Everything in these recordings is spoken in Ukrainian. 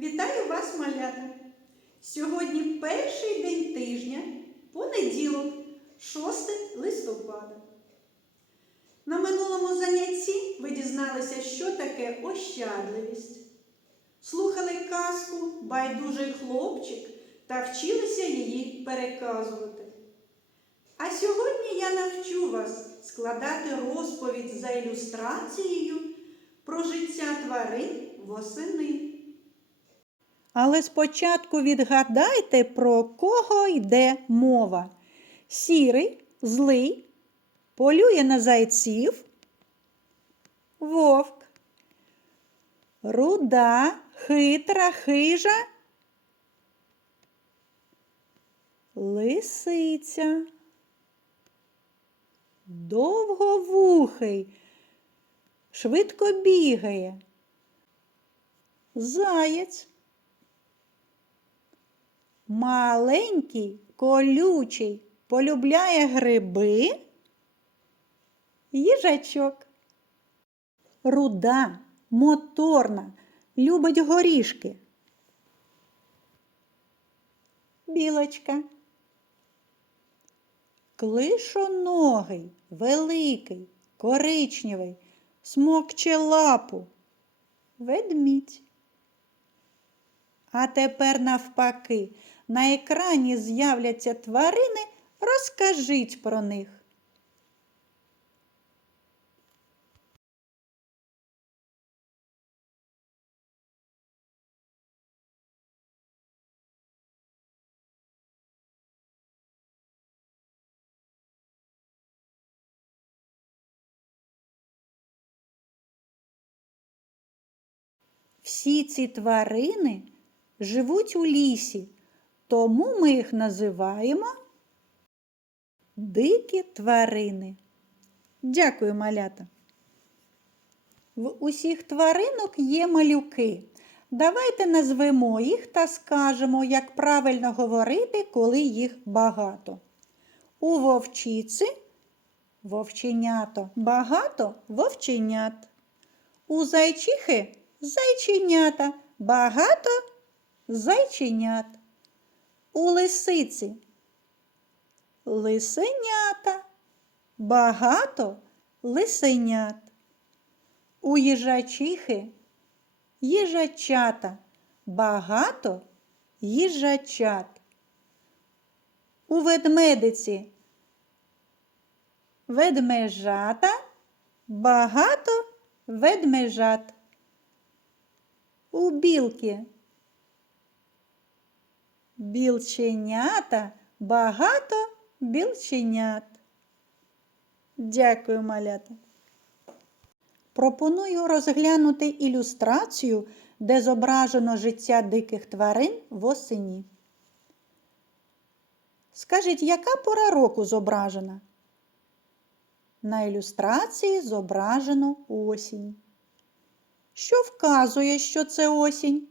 Вітаю вас, малята! Сьогодні перший день тижня, понеділок, 6 листопада. На минулому занятті ви дізналися, що таке ощадливість. Слухали казку Байдужий хлопчик та вчилися її переказувати. А сьогодні я навчу вас складати розповідь за ілюстрацією про життя тварин восени. Але спочатку відгадайте, про кого йде мова. Сірий, злий, полює на зайців, вовк, руда, хитра, хижа, лисиця, довговухий, швидко бігає, заєць. Маленький, колючий, полюбляє гриби, їжачок. Руда, моторна, любить горішки. Білочка. Клишоногий, великий, коричневий, смокче лапу. Ведмідь. А тепер навпаки, на екрані з'являться тварини, розкажіть про них. Всі ці тварини живуть у лісі, тому ми їх називаємо дикі тварини. Дякую, малята. В усіх тваринок є малюки. Давайте назвемо їх та скажемо, як правильно говорити, коли їх багато. У вовчиці вовченято, багато вовченят. У зайчихи зайченята, багато зайченят. У лисиці лисенята, багато лисенят. У їжачихи їжачата, багато їжачат. У ведмедиці ведмежата, багато ведмежат. У білки білченята, багато білченят. Дякую, малята. Пропоную розглянути ілюстрацію, де зображено життя диких тварин восені. Скажіть, яка пора року зображена? На ілюстрації зображено осінь. Що вказує, що це осінь?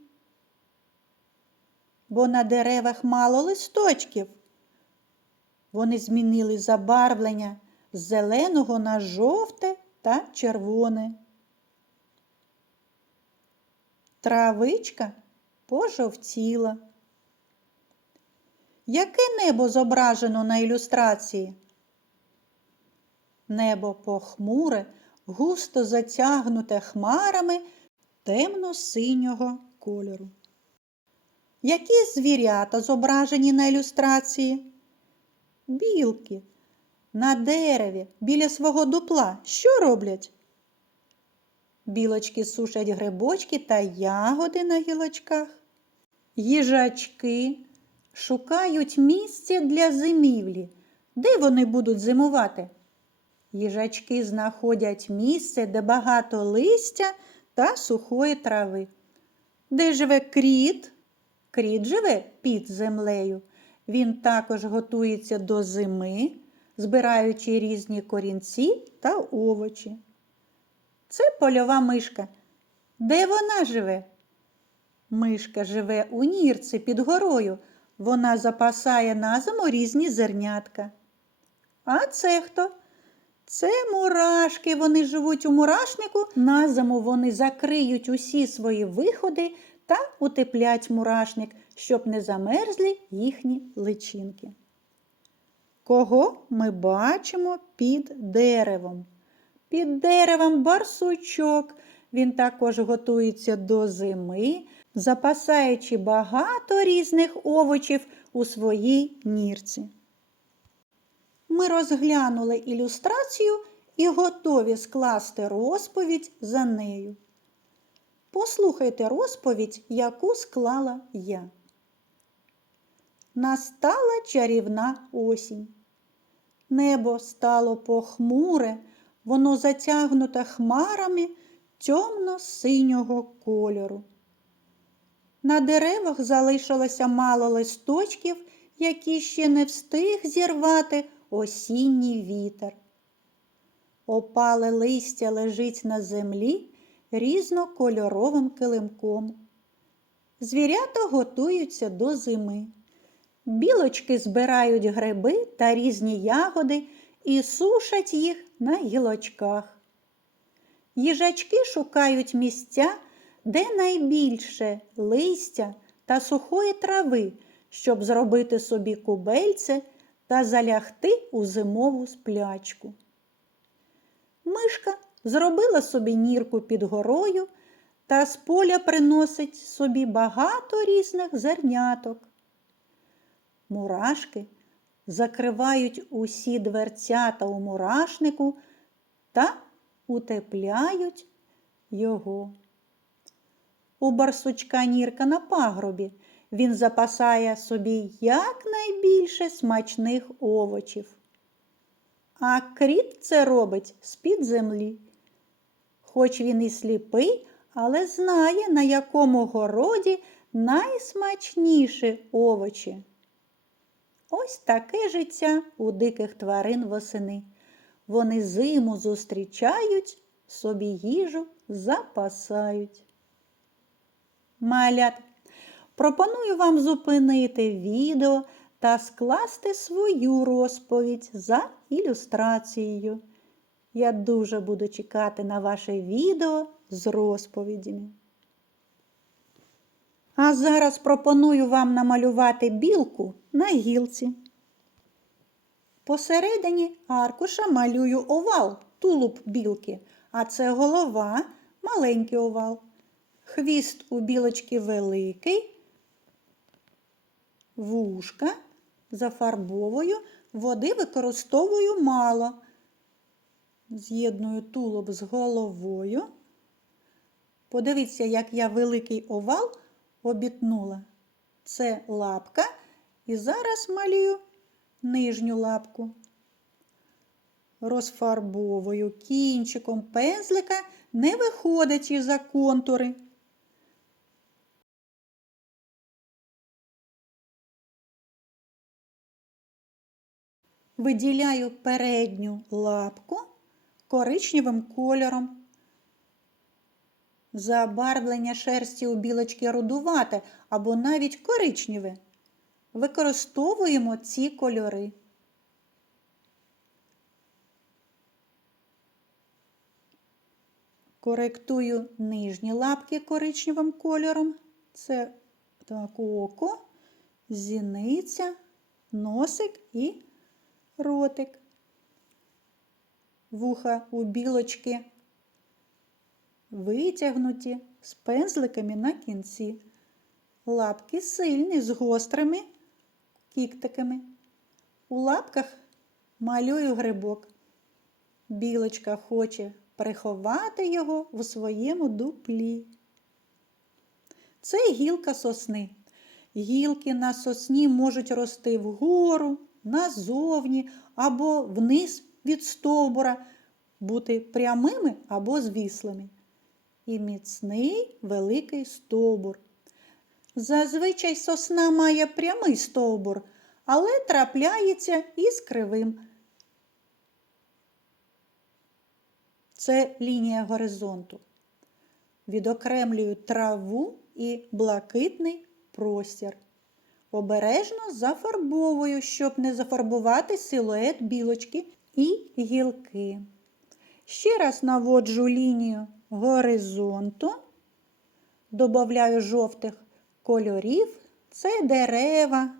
Бо на деревах мало листочків. Вони змінили забарвлення з зеленого на жовте та червоне. Травичка пожовтіла. Яке небо зображено на ілюстрації? Небо похмуре, густо затягнуте хмарами темно-синього кольору. Які звірята зображені на ілюстрації? Білки. На дереві біля свого дупла що роблять? Білочки сушать грибочки та ягоди на гілочках. Їжачки шукають місце для зимівлі. Де вони будуть зимувати? Їжачки знаходять місце, де багато листя та сухої трави. Де живе кріт? Кріт живе під землею. Він також готується до зими, збираючи різні корінці та овочі. Це польова мишка. Де вона живе? Мишка живе у нірці під горою. Вона запасає на зиму різні зернятка. А це хто? Це мурашки. Вони живуть у мурашнику. На зиму вони закриють усі свої виходи та утеплять мурашник, щоб не замерзли їхні личинки. Кого ми бачимо під деревом? Під деревом барсучок. Він також готується до зими, запасаючи багато різних овочів у своїй нірці. Ми розглянули ілюстрацію і готові скласти розповідь за нею. Послухайте розповідь, яку склала я. Настала чарівна осінь. Небо стало похмуре, воно затягнуте хмарами темно-синього кольору. На деревах залишилося мало листочків, які ще не встиг зірвати осінній вітер. Опале листя лежить на землі різнокольоровим килимком. Звірята готуються до зими. Білочки збирають гриби та різні ягоди і сушать їх на гілочках. Їжачки шукають місця, де найбільше листя та сухої трави, щоб зробити собі кубельце та залягти у зимову сплячку. Мишка зробила собі нірку під горою та з поля приносить собі багато різних зерняток. Мурашки закривають усі дверцята у мурашнику та утепляють його. У барсучка нірка на пагробі. Він запасає собі якнайбільше смачних овочів. А кріт це робить з-під землі. Хоч він і сліпий, але знає, на якому городі найсмачніші овочі. Ось таке життя у диких тварин восени. Вони зиму зустрічають, собі їжу запасають. Малят, пропоную вам зупинити відео та скласти свою розповідь за ілюстрацією. Я дуже буду чекати на ваше відео з розповідями. А зараз пропоную вам намалювати білку на гілці. Посередині аркуша малюю овал, тулуб білки, а це голова, маленький овал. Хвіст у білочки великий, вушка зафарбовую, води використовую мало. З'єдную тулуб з головою. Подивіться, як я великий овал обітнула. Це лапка. І зараз малюю нижню лапку. Розфарбовую кінчиком пензлика, не виходячи за контури. Виділяю передню лапку коричневим кольором. Забарвлення шерсті у білочки рудувате або навіть коричневе. Використовуємо ці кольори. Коректую нижні лапки коричневим кольором. Це так, око, зіниця, носик і ротик. Вуха у білочки витягнуті з пензликами на кінці. Лапки сильні з гострими кіктиками. У лапках малюю грибок. Білочка хоче приховати його у своєму дуплі. Це гілка сосни. Гілки на сосні можуть рости вгору, назовні або вниз від стовбура, бути прямими або звіслими. І міцний великий стовбур. Зазвичай сосна має прямий стовбур, але трапляється і з кривим. Це лінія горизонту. Відокремлюю траву і блакитний простір. Обережно зафарбовую, щоб не зафарбувати силует білочки і гілки. Ще раз наводжу лінію горизонту, додаю жовтих кольорів. Це дерева,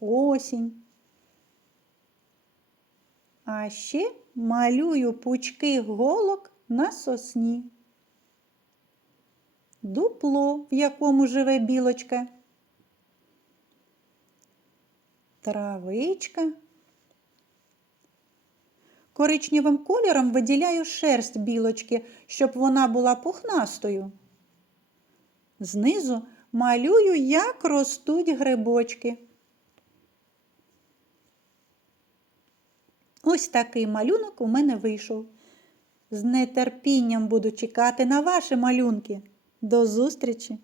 осінь. А ще малюю пучки голок на сосні. Дупло, в якому живе білочка. Травичка. Коричневим кольором виділяю шерсть білочки, щоб вона була пухнастою. Знизу малюю, як ростуть грибочки. Ось такий малюнок у мене вийшов. З нетерпінням буду чекати на ваші малюнки. До зустрічі!